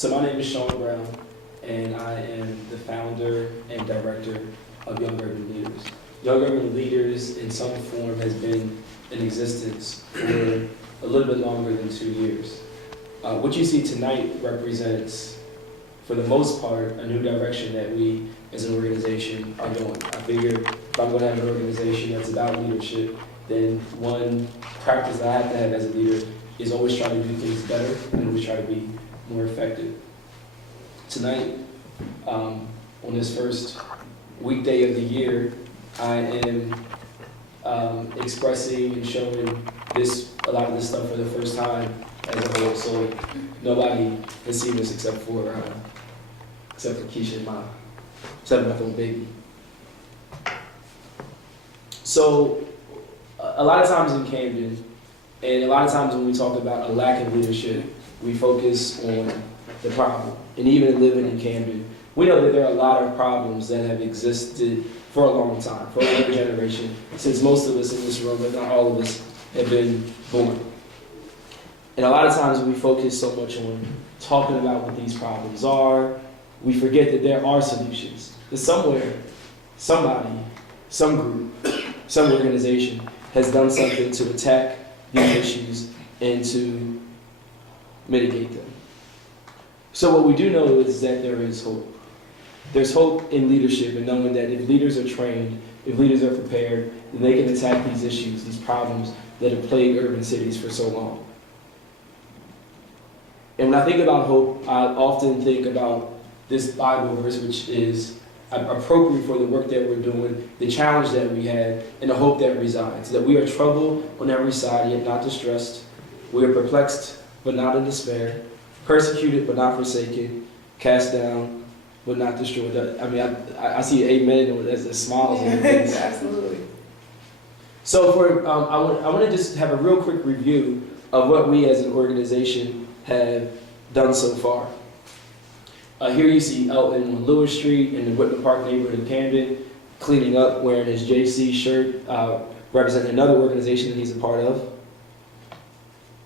So my name is Sean Brown, and I am the founder and director of Young Urban Leaders. Young Urban Leaders, in some form, has been in existence for a little bit longer than 2 years. What you see tonight represents, for the most part, a new direction that we as an organization are going. I figure if I'm going to have an organization that's about leadership, then one practice I have to have as a leader is always try to do things better and always try to be more effective. Tonight, on this first weekday of the year, I am expressing and showing a lot of this stuff for the first time as a whole. So nobody has seen this except for Keisha and my 7-month-old baby. So a lot of times in Camden, and a lot of times when we talk about a lack of leadership, we focus on the problem. And even living in Camden, we know that there are a lot of problems that have existed for a long time, for a long generation, since most of us in this room, if not all of us, have been born. And a lot of times we focus so much on talking about what these problems are, we forget that there are solutions. That somewhere, somebody, some group, some organization has done something to attack these issues and to mitigate them. So what we do know is that there is hope. There's hope in leadership and knowing that if leaders are trained, if leaders are prepared, then they can attack these issues, these problems that have plagued urban cities for so long. And when I think about hope, I often think about this Bible verse, which is appropriate for the work that we're doing, the challenge that we have, and the hope that resides. That we are troubled on every side, yet not distressed. We are perplexed, but not in despair. Persecuted, but not forsaken. Cast down, but not destroyed. I mean, I see amen as the smiles on your face. Absolutely. So I want to just have a real quick review of what we as an organization have done so far. Here you see Elton on Lewis Street in the Whitman Park neighborhood of Camden, cleaning up, wearing his JC shirt, representing another organization that he's a part of.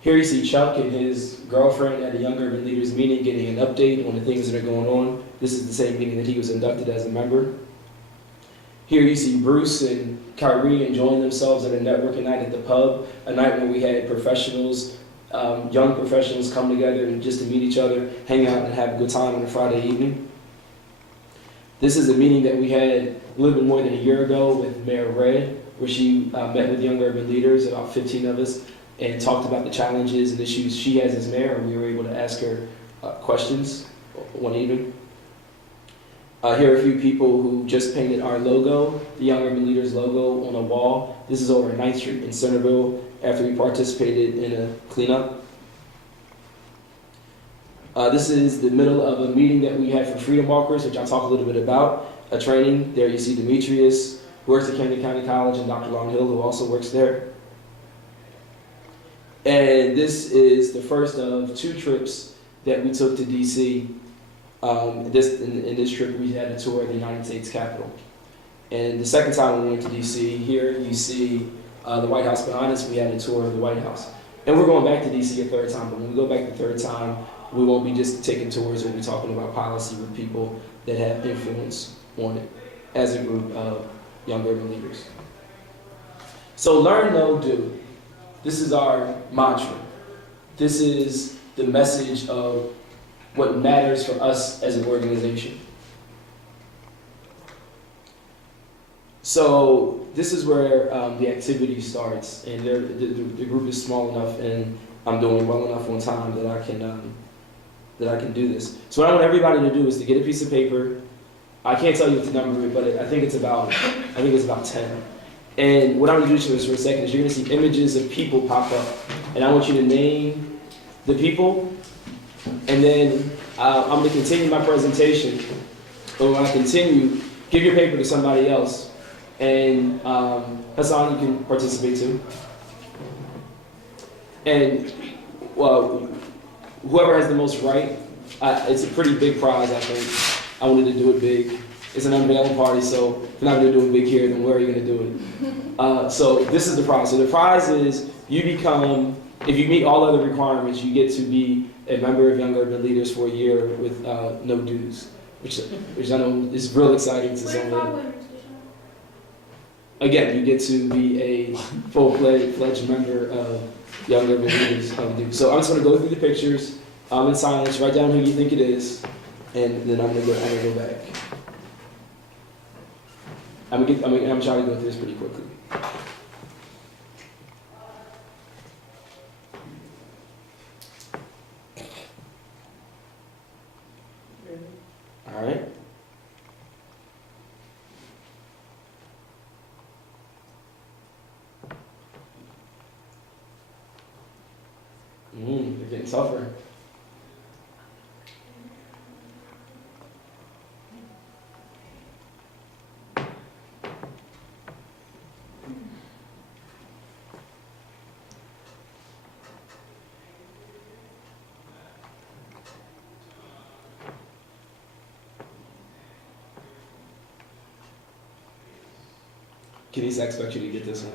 Here you see Chuck and his girlfriend at a Young Urban Leaders meeting, getting an update on the things that are going on. This is the same meeting that he was inducted as a member. Here you see Bruce and Kyrie enjoying themselves at a networking night at the pub, a night where we had professionals, young professionals come together and just to meet each other, hang out and have a good time on a Friday evening. This is a meeting that we had a little bit more than a year ago with Mayor Red, where she met with Young Urban Leaders, about 15 of us, and talked about the challenges and issues she has as mayor, and we were able to ask her questions one evening. Here are a few people who just painted our logo, the Young Urban Leaders logo, on a wall. This is over at 9th Street in Centerville after we participated in a cleanup. This is the middle of a meeting that we had for Freedom Walkers, which I'll talk a little bit about, a training. There you see Demetrius, who works at Camden County College, and Dr. Long Hill, who also works there. And this is the first of 2 trips that we took to DC. In this trip, we had a tour of the United States Capitol. And the second time we went to DC, here you see the White House behind us. We had a tour of the White House. And we're going back to DC a 3rd time, but when we go back the 3rd time, we won't be just taking tours, we'll be talking about policy with people that have influence on it as a group of Young Urban Leaders. So learn, know, do. This is our mantra. This is the message of what matters for us as an organization. So this is where the activity starts, and the group is small enough, and I'm doing well enough on time that I can do this. So what I want everybody to do is to get a piece of paper. I can't tell you what the number is, but I think it's about 10. And what I'm going to do to this for a second is you're going to see images of people pop up. And I want you to name the people. And then I'm going to continue my presentation. But when I continue, give your paper to somebody else. And Hassan, you can participate too. And well, whoever has the most right, it's a pretty big prize, I think. I wanted to do it big. It's an unveiling party, so if you're not going to do it big here, then where are you going to do it? So this is the prize. So the prize is you become, if you meet all other requirements, you get to be a member of Young Urban Leaders for a year with no dues, which I know is real exciting to some of them. Again, you get to be a full-fledged member of Young Urban Leaders of Duke. So I'm just going to go through the pictures in silence, write down who you think it is, and then I'm gonna go back. I'm trying to go through this pretty quickly. All right. They're getting tougher. Kenise, I expect you to get this one.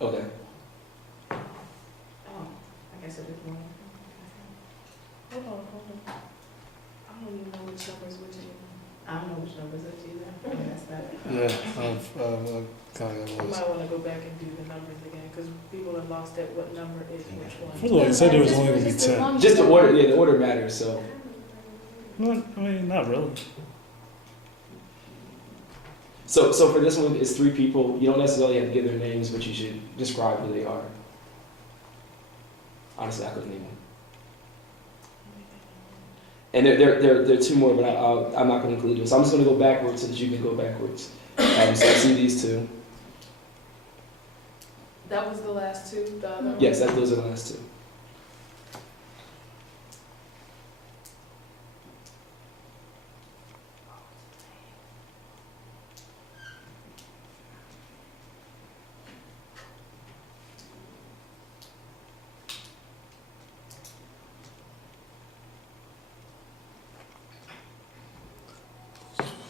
Okay. Oh, I guess it is more. Hold on. I don't even know which numbers which is. I don't know which numbers it's either. That's that. Yeah, kind You of was. might want to go back and do the numbers again, because people are lost at what number is which I one. feel like it said there was only going to be 10. Just the order, the order matters. So, No, I mean, not really. so for this one, it's 3 people. You don't necessarily have to give their names, but you should describe who they are. Honestly, I couldn't name them. And there are 2 more, but I'm not going to include them. So I'm just going to go backwards so that you can go backwards. So I see these 2. That was the last 2, the other one? Yes, those are the last 2.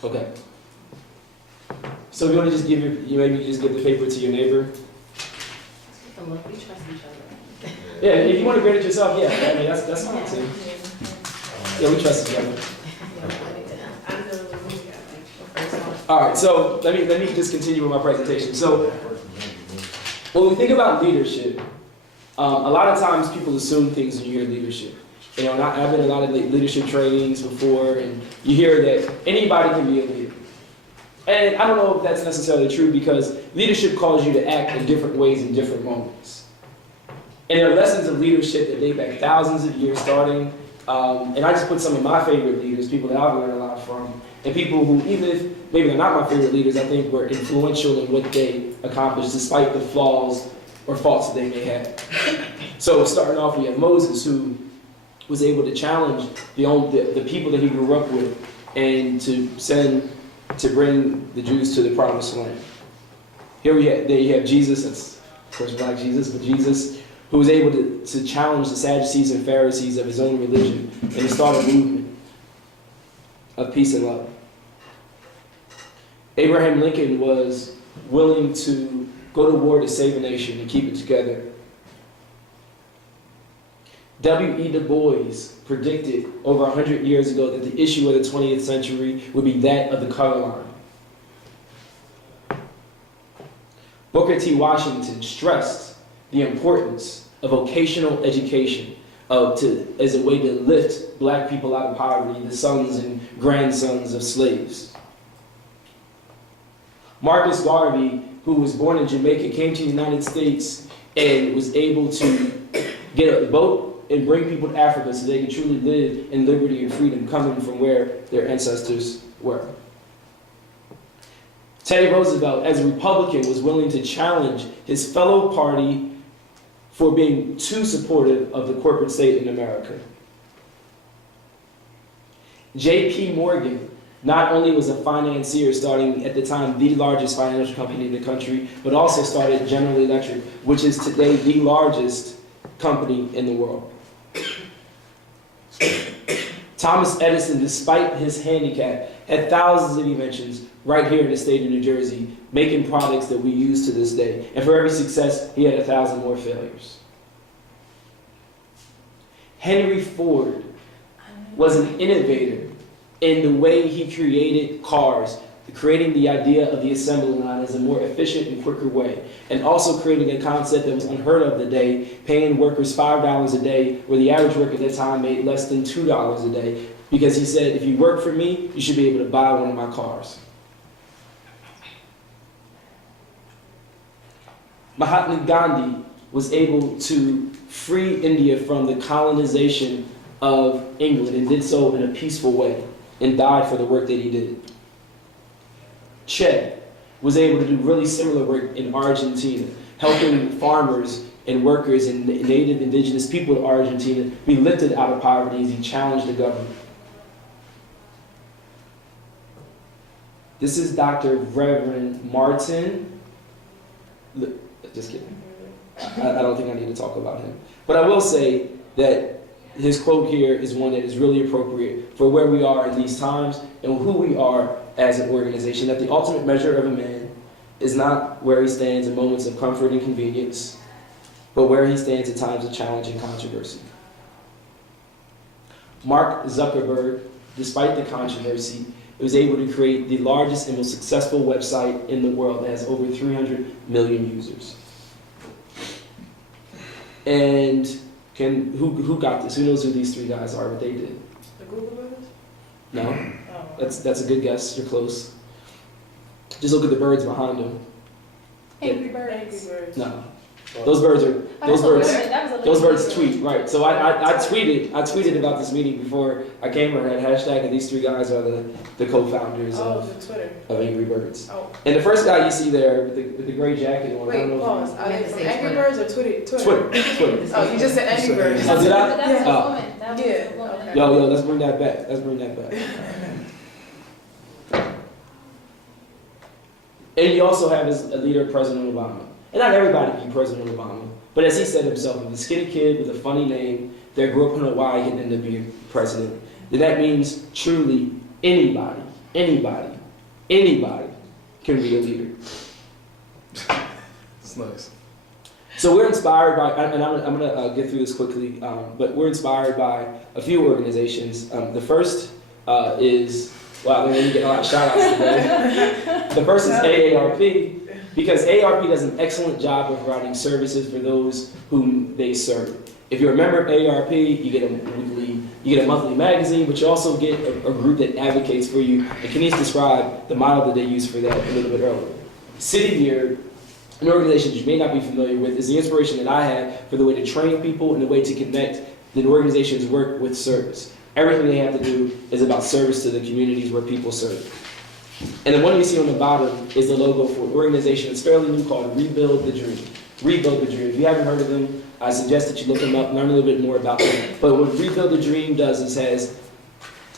Okay. So if you want to just give maybe just give the paper to your neighbor. And look, we trust each other. Yeah, if you want to grade it yourself, yeah. I mean that's fine too. Yeah, we trust each other. All right, so let me just continue with my presentation. So when we think about leadership, a lot of times people assume things when you hear leadership. You know, I've been in a lot of leadership trainings before, and you hear that anybody can be a leader. And I don't know if that's necessarily true, because leadership calls you to act in different ways in different moments. And there are lessons of leadership that date back thousands of years starting. And I just put some of my favorite leaders, people that I've learned a lot from, and people who, even if maybe they're not my favorite leaders, I think were influential in what they accomplished despite the flaws or faults that they may have. So starting off, we have Moses, who was able to challenge the people that he grew up with and to bring the Jews to the promised land. There you have Jesus, that's of course Black Jesus, but Jesus, who was able to challenge the Sadducees and Pharisees of his own religion, and he started a movement of peace and love. Abraham Lincoln was willing to go to war to save a nation and keep it together. W.E. Du Bois predicted over 100 years ago that the issue of the 20th century would be that of the color line. Booker T. Washington stressed the importance of vocational education as a way to lift Black people out of poverty, the sons and grandsons of slaves. Marcus Garvey, who was born in Jamaica, came to the United States and was able to get a boat and bring people to Africa so they can truly live in liberty and freedom, coming from where their ancestors were. Teddy Roosevelt, as a Republican, was willing to challenge his fellow party for being too supportive of the corporate state in America. J.P. Morgan not only was a financier, starting at the time the largest financial company in the country, but also started General Electric, which is today the largest company in the world. Thomas Edison, despite his handicap, had thousands of inventions right here in the state of New Jersey, making products that we use to this day. And for every success, he had 1,000 more failures. Henry Ford was an innovator in the way he created cars, creating the idea of the assembly line as a more efficient and quicker way, and also creating a concept that was unheard of today, paying workers $5 a day, where the average worker at that time made less than $2 a day, because he said, if you work for me, you should be able to buy one of my cars. Mahatma Gandhi was able to free India from the colonization of England and did so in a peaceful way and died for the work that he did. Che was able to do really similar work in Argentina, helping farmers and workers and native indigenous people of Argentina be lifted out of poverty as he challenged the government. This is Dr. Reverend Martin. Just kidding. I don't think I need to talk about him. But I will say that his quote here is one that is really appropriate for where we are in these times and who we are as an organization. That the ultimate measure of a man is not where he stands in moments of comfort and convenience, but where he stands at times of challenge and controversy. Mark Zuckerberg, despite the controversy, was able to create the largest and most successful website in the world that has over 300 million users. And who got this? Who knows who these three guys are, what they did? The Google brothers? No? Oh. That's a good guess. You're close. Just look at the birds behind them. Angry Birds. Angry Birds. No. Those birds tweet, right. So I tweeted about this meeting before I came here, and hashtag, and these three guys are the co-founders the Twitter. of Angry Birds. Oh. And the first guy you see there with the gray jacket on, I don't Wait, know pause. if Are they meant to from say Angry Twitter. Birds or Twitter? Twitter. Oh, you just said Angry Birds. Oh, did I? But that was Oh. a woman. That was Yeah, a woman. okay. Yo, let's bring that back. And you also have as a leader President Obama. And not everybody can be President Obama. But as he said himself, if a skinny kid with a funny name that grew up in Hawaii can end up being president, then that means truly anybody can be a leader. It's nice. So we're inspired by, and I'm going to get through this quickly, but we're inspired by a few organizations. The first is, wow, they're really getting a lot of shout outs today. The first is AARP, because AARP does an excellent job of providing services for those whom they serve. If you're a member of AARP, you get a monthly magazine, but you also get a group that advocates for you. And Kenise described the model that they use for that a little bit earlier. City Gear, an organization that you may not be familiar with, is the inspiration that I have for the way to train people and the way to connect the organization's work with service. Everything they have to do is about service to the communities where people serve. And the one you see on the bottom is the logo for an organization that's fairly new called Rebuild the Dream. Rebuild the Dream. If you haven't heard of them, I suggest that you look them up, learn a little bit more about them. But what Rebuild the Dream does is has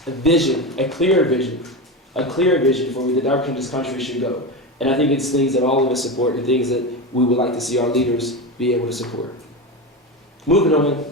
a vision, a clear vision for where the direction this country should go. And I think it's things that all of us support and things that we would like to see our leaders be able to support. Moving on,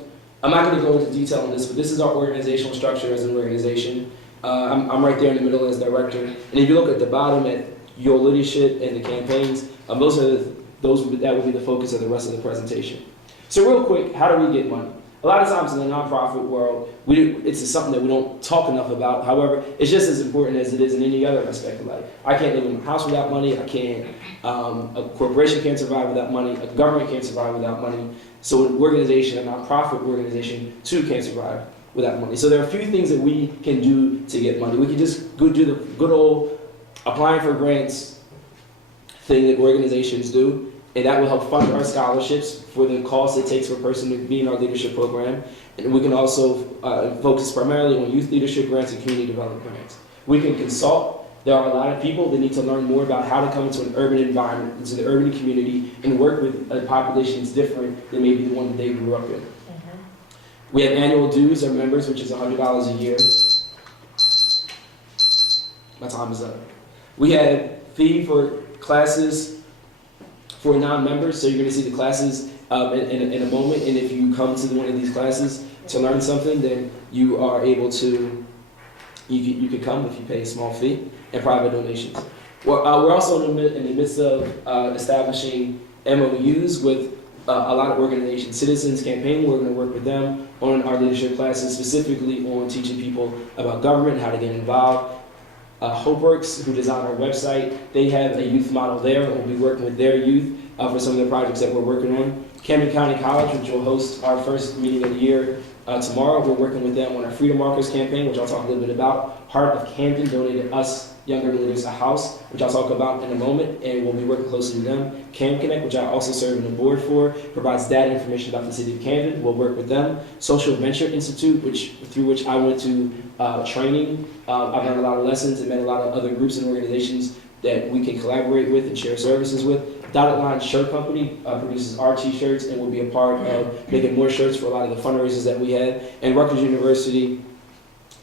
I'm not going to go into detail on this, but this is our organizational structure as an organization. I'm right there in the middle as director. And if you look at the bottom at your leadership and the campaigns, that would be the focus of the rest of the presentation. So real quick, how do we get money? A lot of times in the nonprofit world, it's something that we don't talk enough about. However, it's just as important as it is in any other aspect of life. I can't live in my house without money. I can't. A corporation can't survive without money. A government can't survive without money. So an organization, a nonprofit organization, too, can't survive without money. So there are a few things that we can do to get money. We can just go do the good old applying for grants thing that organizations do. And that will help fund our scholarships for the cost it takes for a person to be in our leadership program. And we can also focus primarily on youth leadership grants and community development grants. We can consult. There are a lot of people that need to learn more about how to come into an urban environment, into the urban community, and work with a population that's different than maybe the one that they grew up in. We have annual dues our members, which is $100 a year. My time is up. We had fee for classes for non-members, so you're going to see the classes in a moment. And if you come to one of these classes to learn something, then you are able to, you can come if you pay a small fee and private donations. We're also in the midst of establishing MOUs with a lot of organizations. Citizens Campaign, we're going to work with them on our leadership classes, specifically on teaching people about government, how to get involved. HopeWorks, who designed our website, they have a youth model there, and we'll be working with their youth for some of the projects that we're working on. Camden County College, which will host our first meeting of the year tomorrow, we're working with them on our Freedom Markers campaign, which I'll talk a little bit about. Heart of Camden donated us younger leaders a house, which I'll talk about in a moment, and we'll be working closely with them. Cam Connect, which I also serve on the board for, provides data information about the city of Camden. We'll work with them. Social Venture Institute, through which I went to training. I've learned a lot of lessons and met a lot of other groups and organizations that we can collaborate with and share services with. Dotted Line Shirt Company produces our t-shirts and will be a part of making more shirts for a lot of the fundraisers that we have. And Rutgers University,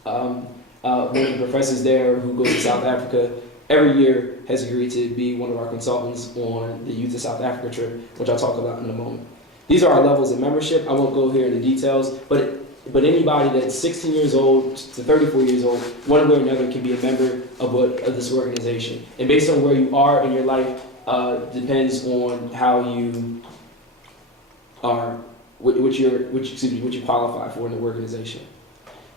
one of the professors there who goes to South Africa every year has agreed to be one of our consultants on the Youth to South Africa trip, which I'll talk about in a moment. These are our levels of membership. I won't go here into details, but anybody that's 16 years old to 34 years old, one way or another, can be a member of this organization. And based on where you are in your life, depends on how you are, what you qualify for in the organization.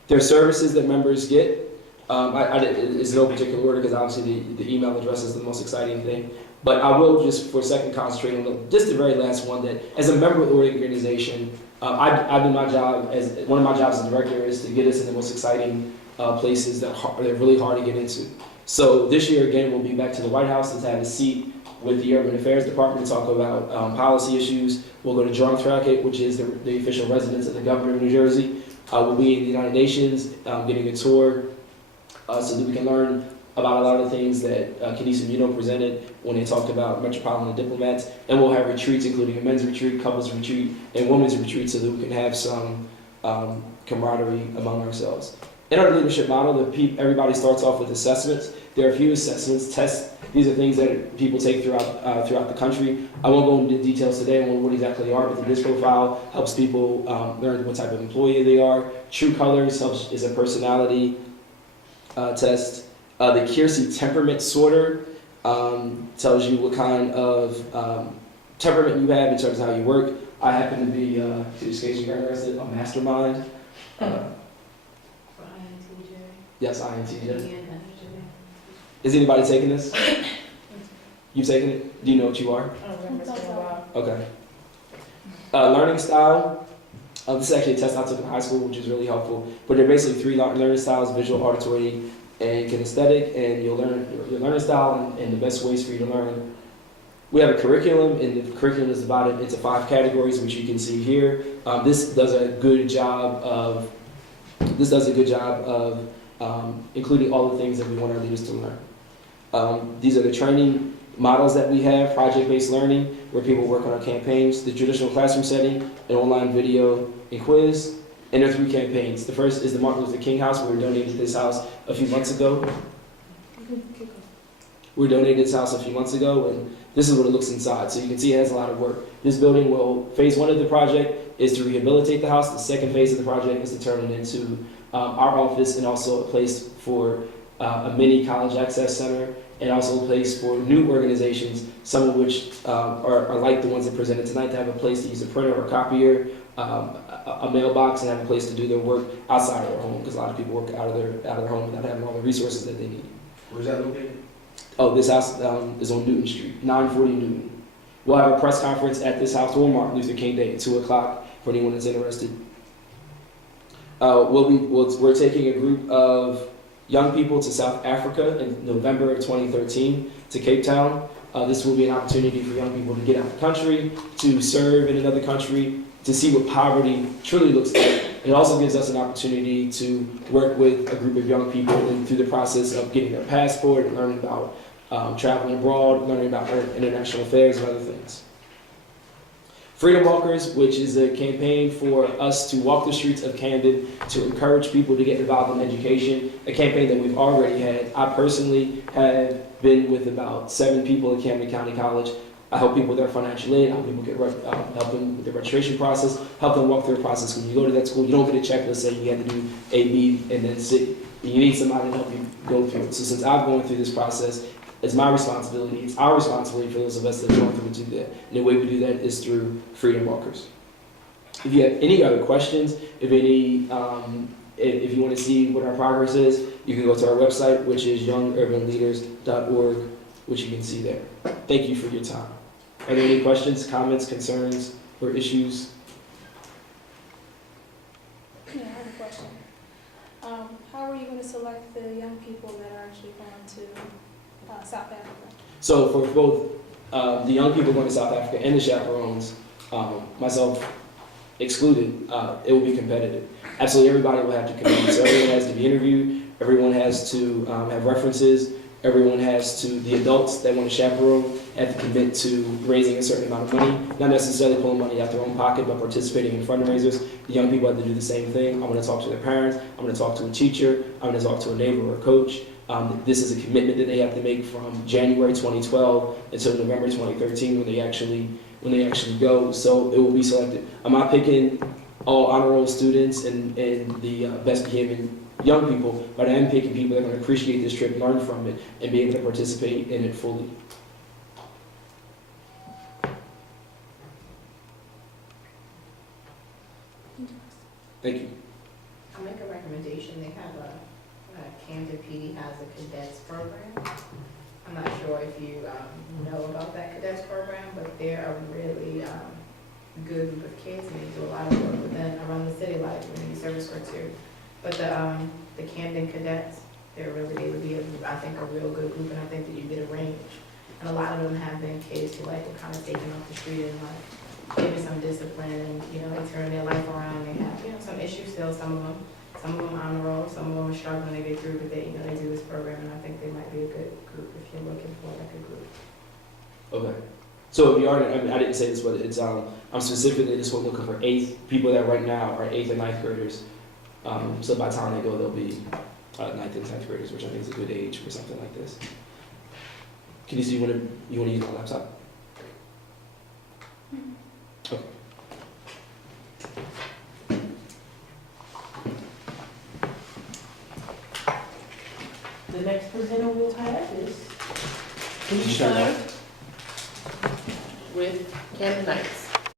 There are services that members get. It's no particular order because obviously the email address is the most exciting thing. But I will just for a second concentrate on just the very last one, that as a member of the organization, I do my job one of my jobs as a director is to get us in the most exciting places that are really hard to get into. So this year again, we'll be back to the White House to have a seat with the Urban Affairs Department to talk about policy issues. We'll go to Drumthracket, which is the official residence of the governor of New Jersey. We'll be in the United Nations, getting a tour so that we can learn about a lot of the things that Kenisa Muno presented when they talked about metropolitan diplomats. And we'll have retreats, including a men's retreat, couples retreat, and women's retreat, so that we can have some camaraderie among ourselves. In our leadership model, everybody starts off with assessments. There are a few assessments, tests. These are things that people take throughout the country. I won't go into details today on what exactly they are, but the DISC profile helps people learn what type of employee they are. True Colors is a personality test. The Keirsey Temperament Sorter tells you what kind of temperament you have in terms of how you work. I happen to be, to this case you got arrested, a mastermind. Yes, INTJ. Is anybody taking this? You've taken it? Do you know what you are? I don't remember, it's been a while. Okay. Learning style. This is actually a test I took in high school, which is really helpful. But there are basically three learning styles: visual, auditory, and kinesthetic. And you'll learn your learning style and the best ways for you to learn. We have a curriculum, and the curriculum is divided into 5 categories, which you can see here. This does a good job of including all the things that we want our leaders to learn. These are the training models that we have: project-based learning, where people work on our campaigns; the traditional classroom setting, an online video and quiz. And there are 3 campaigns. The first is the Martin Luther King House. We were donated this house a few months ago. And this is what it looks inside. So you can see it has a lot of work. This building phase 1 of the project is to rehabilitate the house. The second phase of the project is to turn it into our office, and also a place for a mini college access center, and also a place for new organizations, some of which are like the ones that presented tonight, to have a place to use a printer or copier, a mailbox, and have a place to do their work outside of their home, because a lot of people work out of their home without having all the resources that they need. Where's that located? Oh, this house is on Newton Street, 940 Newton. We'll have a press conference at this house on Martin Luther King Day at 2 o'clock for anyone that's interested. We're taking a group of young people to South Africa in November of 2013 to Cape Town. This will be an opportunity for young people to get out of the country, to serve in another country, to see what poverty truly looks like. It also gives us an opportunity to work with a group of young people through the process of getting their passport and learning about traveling abroad, learning about international affairs and other things. Freedom Walkers, which is a campaign for us to walk the streets of Camden to encourage people to get involved in education, a campaign that we've already had. I personally have been with about 7 people at Camden County College. I help people with their financial aid, help people help them with the registration process, help them walk through the process. When you go to that school, you don't get a checklist saying you have to do A, B, and then C. You need somebody to help you go through it. So since I've gone through this process, it's my responsibility, it's our responsibility for those of us that are going through to do that. And the way we do that is through Freedom Walkers. If you have any other questions, if you want to see what our progress is, you can go to our website, which is youngurbanleaders.org, which you can see there. Thank you for your time. Are there any questions, comments, concerns, or issues? Yeah, I have a question. How are you going to select the young people that are actually going to South Africa? So for both the young people going to South Africa and the chaperones, myself excluded, it will be competitive. Absolutely everybody will have to compete. So everyone has to be interviewed, everyone has to have references, everyone has to, the adults that want to chaperone have to commit to raising a certain amount of money, not necessarily pulling money out their own pocket, but participating in fundraisers. The young people have to do the same thing. I'm going to talk to their parents, I'm going to talk to a teacher, I'm going to talk to a neighbor or a coach. This is a commitment that they have to make from January 2012 until November 2013 when they actually go. So it will be selected. I'm not picking all honor roll students and the best behaving young people, but I am picking people that are going to appreciate this trip, learn from it, and be able to participate in it fully. Thank you. I'll make a recommendation. They have Camden PD has a cadets program. I'm not sure if you know about that cadets program, but they're a really good group of kids, and they do a lot of work within around the city, like community service work too. But the Camden cadets, they would be, I think, a real good group, and I think that you get a range. And a lot of them have been kids who like were kind of taken off the street and like given some discipline, and they turn their life around. They have some issues still, some of them on the road, some of them are struggling to get through, but they do this program, and I think they might be a good group if you're looking for like a group. Okay. So if you are, I didn't say this, but it's I'm specifically this one looking for people that right now are 8th and 9th graders. So by the time they go, they'll be 9th and 10th graders, which I think is a good age for something like this. Can you see you want to use my laptop? Okay. The next presenter we'll have is Can you turn that? with Camden Knights.